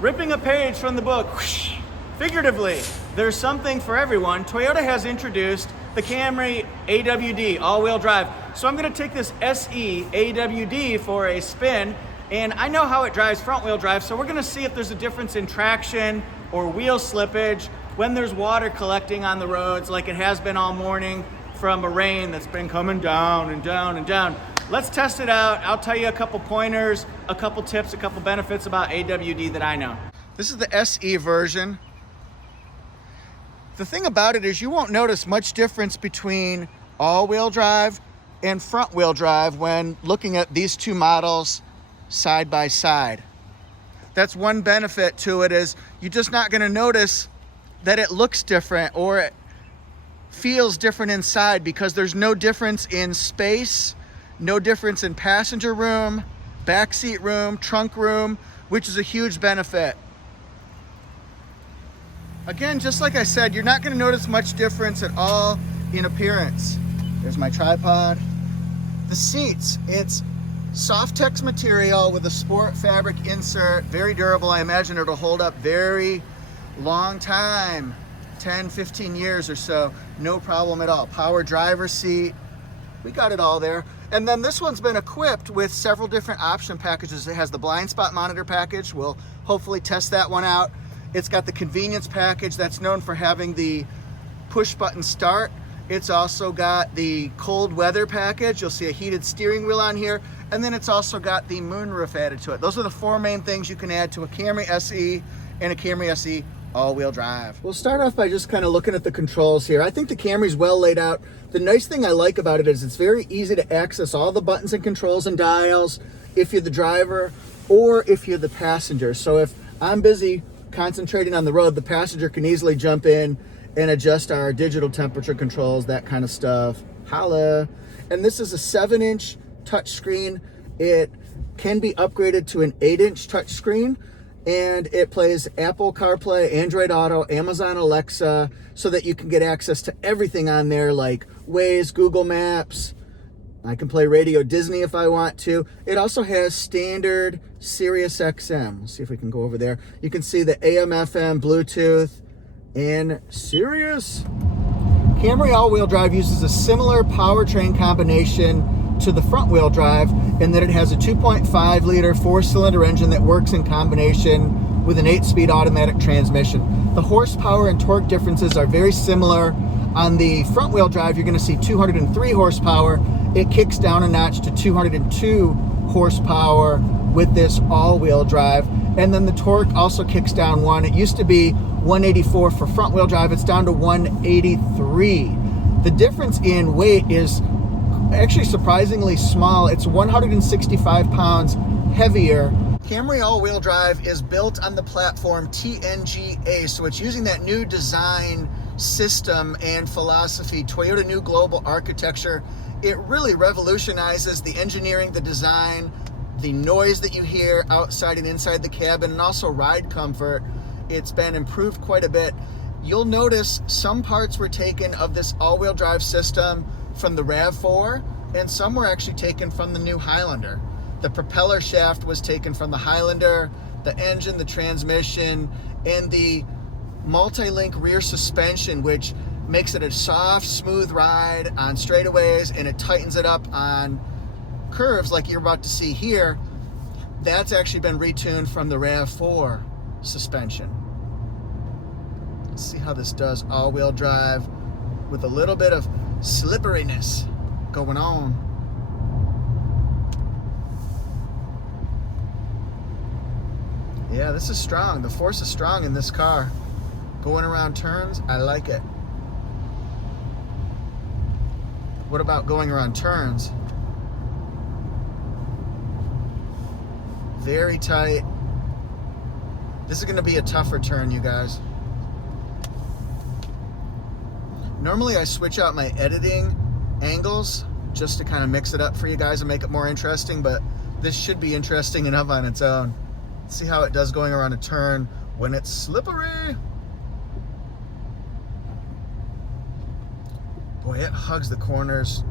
Ripping a page from the book, whoosh, figuratively, there's something for everyone. Toyota has introduced the Camry AWD, all-wheel drive. So I'm gonna take this SE AWD for a spin, and I know how it drives front-wheel drive, so we're gonna see if there's a difference in traction or wheel slippage when there's water collecting on the roads like it has been all morning from a rain that's been coming down and down and down. Let's test it out. I'll tell you a couple pointers, a couple tips, a couple benefits about AWD that I know. This is the SE version. The thing about it is you won't notice much difference between all-wheel drive and front-wheel drive when looking at these two models side by side. That's one benefit to it, is you're just not gonna notice that it looks different or it feels different inside, because there's no difference in space, no difference in passenger room, backseat room, trunk room, which is a huge benefit. Again, just like I said, you're not gonna notice much difference at all in appearance. There's my tripod. The seats, it's Softex material with a sport fabric insert, very durable. I imagine it'll hold up very long time, 10, 15 years or so, no problem at all. Power driver seat, we got it all there. And then this one's been equipped with several different option packages. It has the blind spot monitor package. We'll hopefully test that one out. It's got the convenience package that's known for having the push button start. It's also got the cold weather package. You'll see a heated steering wheel on here. And then it's also got the moonroof added to it. Those are the four main things you can add to a Camry SE and a Camry SE all-wheel drive. We'll start off by just kind of looking at the controls here. I think the Camry's well laid out. The nice thing I like about it is it's very easy to access all the buttons and controls and dials if you're the driver or if you're the passenger. So if I'm busy concentrating on the road, the passenger can easily jump in and adjust our digital temperature controls, that kind of stuff. Holla. And this is a 7-inch touchscreen. It can be upgraded to an 8-inch touchscreen, and it plays Apple CarPlay, Android Auto, Amazon Alexa, so that you can get access to everything on there like Waze, Google Maps. I can play Radio Disney if I want to. It also has standard Sirius XM. Let's see if we can go over there. You can see the AM, FM, Bluetooth, and Sirius. Camry all-wheel drive uses a similar powertrain combination to the front-wheel drive in that it has a 2.5-liter four-cylinder engine that works in combination with an 8-speed automatic transmission. The horsepower and torque differences are very similar. On the front-wheel drive, you're going to see 203 horsepower. It kicks down a notch to 202 horsepower with this all-wheel drive. And then the torque also kicks down one. It used to be 184 for front-wheel drive. It's down to 183. The difference in weight is actually surprisingly small. It's 165 pounds heavier. Camry all-wheel drive is built on the platform TNGA, so it's using that new design system and philosophy, Toyota New Global Architecture. It really revolutionizes the engineering, the design, the noise that you hear outside and inside the cabin, and also ride comfort. It's been improved quite a bit. You'll notice some parts were taken of this all-wheel drive system from the RAV4, and some were actually taken from the new Highlander. The propeller shaft was taken from the Highlander, the engine, the transmission, and the multi-link rear suspension, which makes it a soft, smooth ride on straightaways, and it tightens it up on curves like you're about to see here. That's actually been retuned from the RAV4 suspension. Let's see how this does all-wheel drive with a little bit of slipperiness going on. Yeah, this is strong. The force is strong in this car. Going around turns, I like it. What about going around turns? Very tight. This is going to be a tougher turn, you guys. Normally I switch out my editing angles just to kind of mix it up for you guys and make it more interesting, but this should be interesting enough on its own. Let's see how it does going around a turn when it's slippery. Boy, it hugs the corners.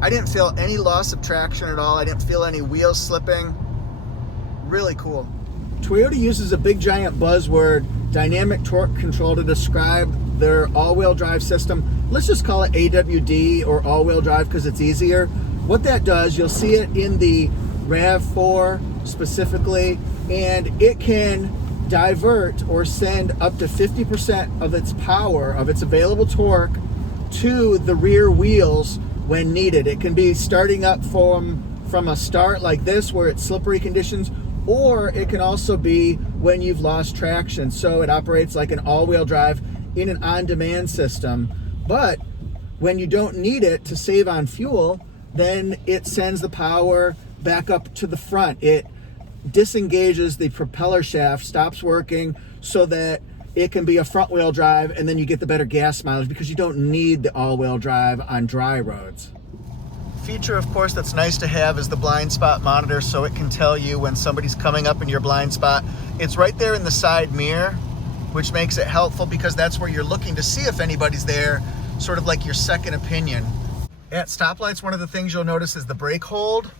I didn't feel any loss of traction at all. I didn't feel any wheels slipping. Really cool. Toyota uses a big giant buzzword, dynamic torque control, to describe their all-wheel drive system. Let's just call it AWD or all-wheel drive because it's easier. What that does, you'll see it in the RAV4 specifically, and it can divert or send up to 50% of its power, of its available torque, to the rear wheels when needed. It can be starting up from a start like this where it's slippery conditions, or it can also be when you've lost traction. So it operates like an all-wheel drive in an on-demand system. But when you don't need it to save on fuel, then it sends the power back up to the front. It disengages the propeller shaft, stops working, so that it can be a front wheel drive, and then you get the better gas mileage because you don't need the all-wheel drive on dry roads. Feature, of course, that's nice to have is the blind spot monitor, so it can tell you when somebody's coming up in your blind spot. It's right there in the side mirror, which makes it helpful because that's where you're looking to see if anybody's there, sort of like your second opinion. At stoplights, one of the things you'll notice is the brake hold.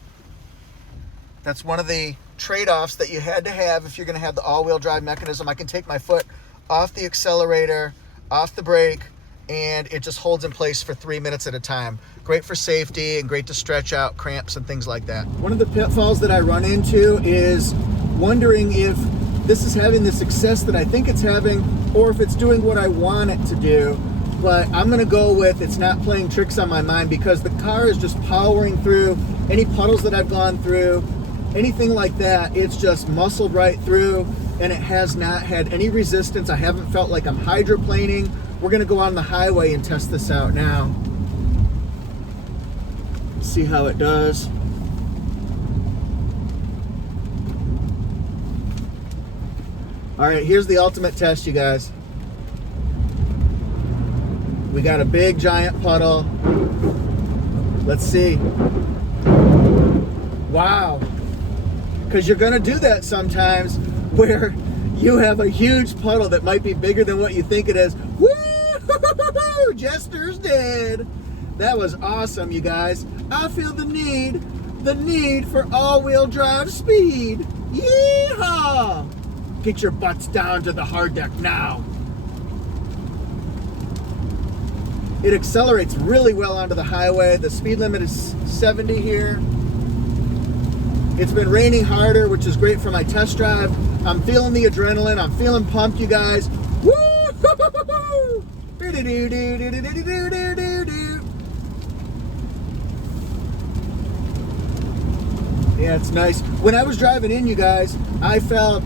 That's one of the trade-offs that you had to have if you're going to have the all-wheel drive mechanism. I can take my foot off the accelerator, off the brake, and it just holds in place for 3 minutes at a time. Great for safety and great to stretch out cramps and things like that. One of the pitfalls that I run into is wondering if this is having the success that I think it's having, or if it's doing what I want it to do. But I'm gonna go with it's not playing tricks on my mind, because the car is just powering through any puddles that I've gone through, anything like that. It's just muscled right through, and it has not had any resistance. I haven't felt like I'm hydroplaning. We're gonna go on the highway and test this out now. See how it does. All right, here's the ultimate test, you guys. We got a big giant puddle. Let's see. Wow. Because you're gonna do that sometimes, where you have a huge puddle that might be bigger than what you think it is. Woo! Jester's dead. That was awesome, you guys. I feel the need for all-wheel drive speed. Yeehaw! Get your butts down to the hard deck now. It accelerates really well onto the highway. The speed limit is 70 here. It's been raining harder, which is great for my test drive. I'm feeling the adrenaline. I'm feeling pumped, you guys. Woo! Yeah, it's nice. When I was driving in, you guys, I felt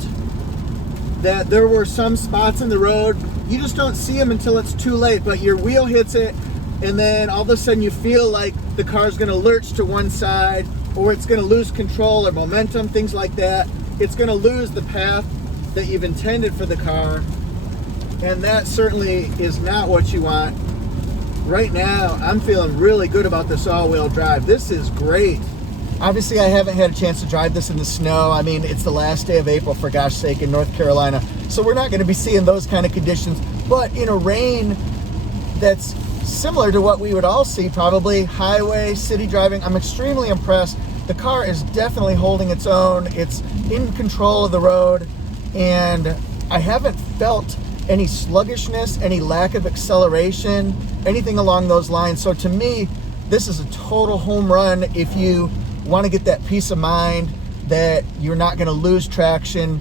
that there were some spots in the road, you just don't see them until it's too late, but your wheel hits it, and then all of a sudden you feel like the car's gonna lurch to one side, or it's gonna lose control or momentum, things like that. It's gonna lose the path that you've intended for the car, and that certainly is not what you want. Right now, I'm feeling really good about this all-wheel drive. This is great. Obviously, I haven't had a chance to drive this in the snow. I mean, it's the last day of April, for gosh sake, in North Carolina. So we're not going to be seeing those kind of conditions. But in a rain that's similar to what we would all see, probably highway, city driving, I'm extremely impressed. The car is definitely holding its own. It's in control of the road. And I haven't felt any sluggishness, any lack of acceleration, anything along those lines. So to me, this is a total home run if you want to get that peace of mind that you're not going to lose traction,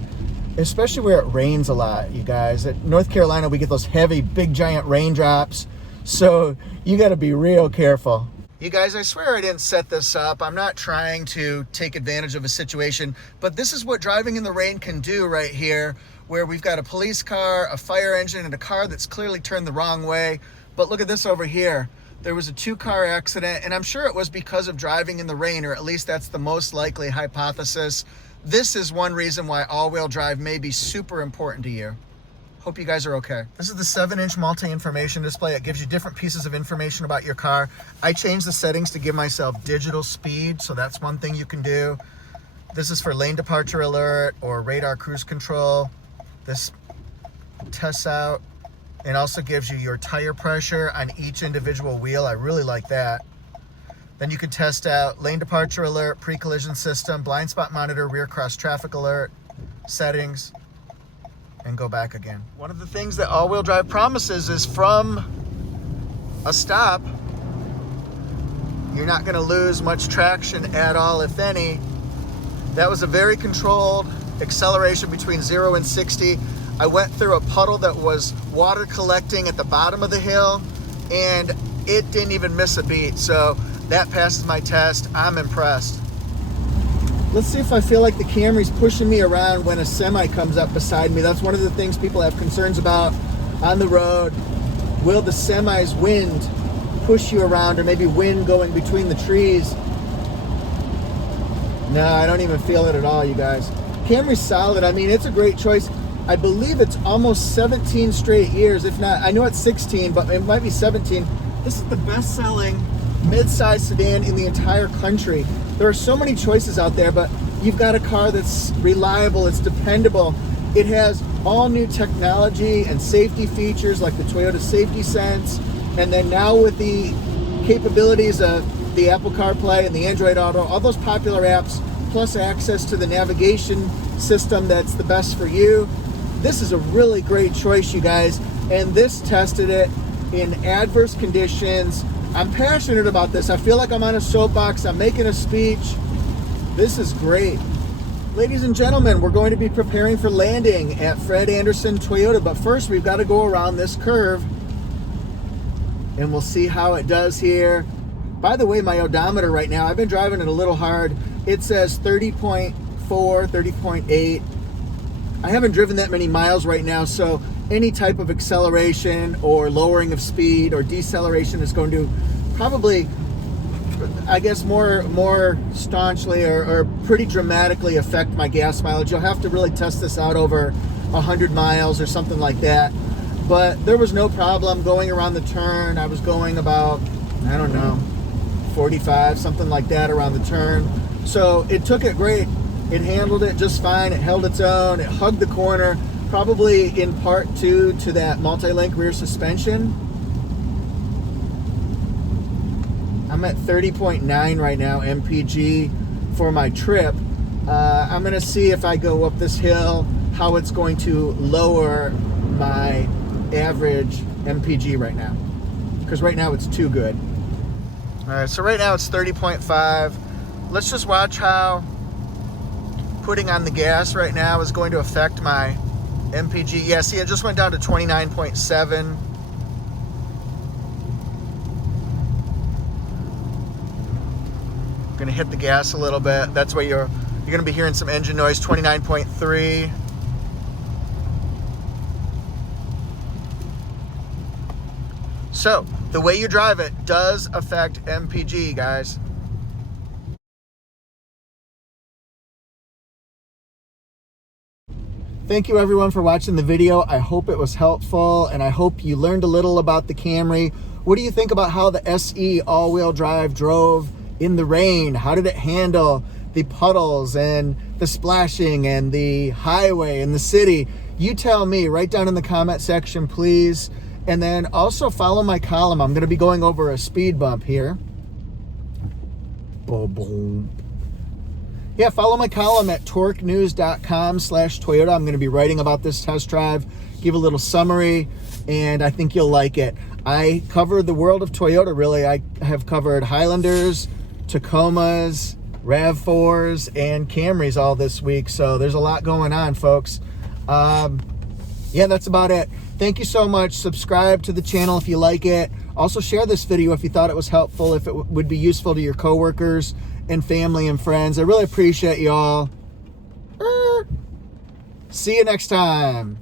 especially where it rains a lot, you guys. At North Carolina, we get those heavy, big, giant raindrops, so you got to be real careful. You guys, I swear I didn't set this up. I'm not trying to take advantage of a situation, but this is what driving in the rain can do right here, where we've got a police car, a fire engine, and a car that's clearly turned the wrong way. But look at this over here. There was a 2-car accident, and I'm sure it was because of driving in the rain, or at least that's the most likely hypothesis. This is one reason why all-wheel drive may be super important to you. Hope you guys are okay. This is the 7-inch multi-information display. It gives you different pieces of information about your car. I changed the settings to give myself digital speed, so that's one thing you can do. This is for lane departure alert or radar cruise control. This tests out and also gives you your tire pressure on each individual wheel. I really like that. Then you can test out lane departure alert, pre-collision system, blind spot monitor, rear cross traffic alert, settings, and go back again. One of the things that all-wheel drive promises is from a stop, you're not gonna lose much traction at all, if any. That was a very controlled acceleration between 0 and 60. I went through a puddle that was water collecting at the bottom of the hill, and it didn't even miss a beat. So that passes my test. I'm impressed. Let's see if I feel like the Camry's pushing me around when a semi comes up beside me. That's one of the things people have concerns about on the road. Will the semi's wind push you around, or maybe wind going between the trees? No, I don't even feel it at all, you guys. Camry's solid. I mean, it's a great choice. I believe it's almost 17 straight years, if not, I know it's 16, but it might be 17. This is the best-selling mid-size sedan in the entire country. There are so many choices out there, but you've got a car that's reliable, it's dependable. It has all new technology and safety features like the Toyota Safety Sense, and then now with the capabilities of the Apple CarPlay and the Android Auto, all those popular apps, plus access to the navigation system that's the best for you. This is a really great choice, you guys, and this tested it in adverse conditions. I'm passionate about this. I feel like I'm on a soapbox. I'm making a speech. This is great. Ladies and gentlemen, we're going to be preparing for landing at Fred Anderson Toyota, but first we've got to go around this curve, and we'll see how it does here. By the way, my odometer right now, I've been driving it a little hard. It says 30.4, 30.8. I haven't driven that many miles right now, so any type of acceleration or lowering of speed or deceleration is going to probably, I guess, more staunchly or pretty dramatically affect my gas mileage. You'll have to really test this out over 100 miles or something like that. But there was no problem going around the turn. I was going about, I don't know, 45, something like that around the turn. So it took it great. It handled it just fine. It held its own. It hugged the corner, probably in part due to that multi-link rear suspension. I'm at 30.9 right now MPG for my trip. I'm gonna see if I go up this hill, how it's going to lower my average MPG right now. Because right now it's too good. All right, so right now it's 30.5. Let's just watch how putting on the gas right now is going to affect my MPG. Yeah, see, it just went down to 29.7. Gonna hit the gas a little bit. That's why you're gonna be hearing some engine noise. 29.3. So the way you drive it does affect MPG, guys. Thank you everyone for watching the video. I hope it was helpful, and I hope you learned a little about the Camry. What do you think about how the SE all-wheel drive drove in the rain? How did it handle the puddles and the splashing and the highway and the city? You tell me right down in the comment section, please. And then also follow my column. I'm going to be going over a speed bump here. Boom, boom. Yeah, follow my column at torquenews.com/Toyota. I'm going to be writing about this test drive, give a little summary, and I think you'll like it. I covered the world of Toyota, really. I have covered Highlanders, Tacomas, RAV4s, and Camrys all this week, so there's a lot going on, folks. Yeah, that's about it. Thank you so much. Subscribe to the channel if you like it. Also share this video if you thought it was helpful, if it would be useful to your coworkers and family and friends. I really appreciate y'all. See you next time.